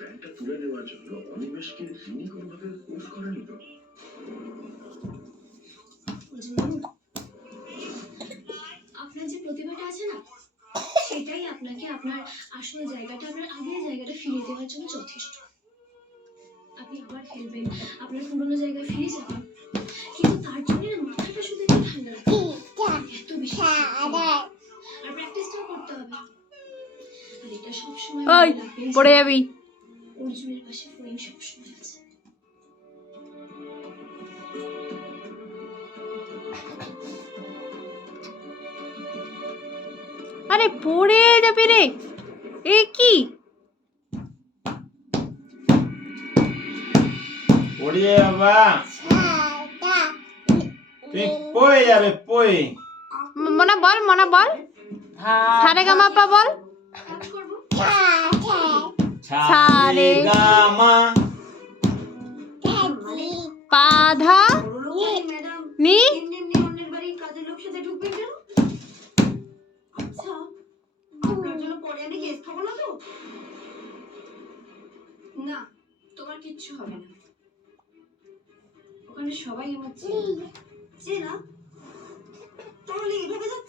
ব্যাংকটা তুলে নেওয়ার জন্য অনিমেষকে তিনি কোনোভাবে ফোর্স করেনি তো? আপনার যে প্রতিভাটা আছে না, সেটাই আপনাকে আপনার আসল জায়গাটা, আপনার আগের জায়গাটা ফিরিয়ে দেওয়ার জন্য যথেষ্ট। আপনি আবার খেলবেন, আপনার পুরোনো জায়গায় ফিরে যাবেন, কিন্তু তার জন্য না মাথাটা শুধু একটু ঠান্ডা রাখতে হবে, এত বেশি আর প্র্যাকটিসটাও করতে হবে। আর এটা সবসময় মনে রাখবেন, পড়ে যাবি। অর্জুনের পাশে ফরিং সবসময় আছে। আরে পড়ে যাবি রে, এ কি? পড়ে বাবা, তুমি পড়ে যাবে পড়ে। মনা বল, মনা বল, সারে গামা পা বল। সারে গামা পাধা নি। অন্যের বাড়ি কাজের লোক সাথে ঢুকবেন কেন? আচ্ছা, আপনার জন্য পরে আমি কেস খাবো না তো? না, তোমার কিচ্ছু হবে না। ওখানে সবাই আমার চেনা। তাহলে এভাবে যাচ্ছে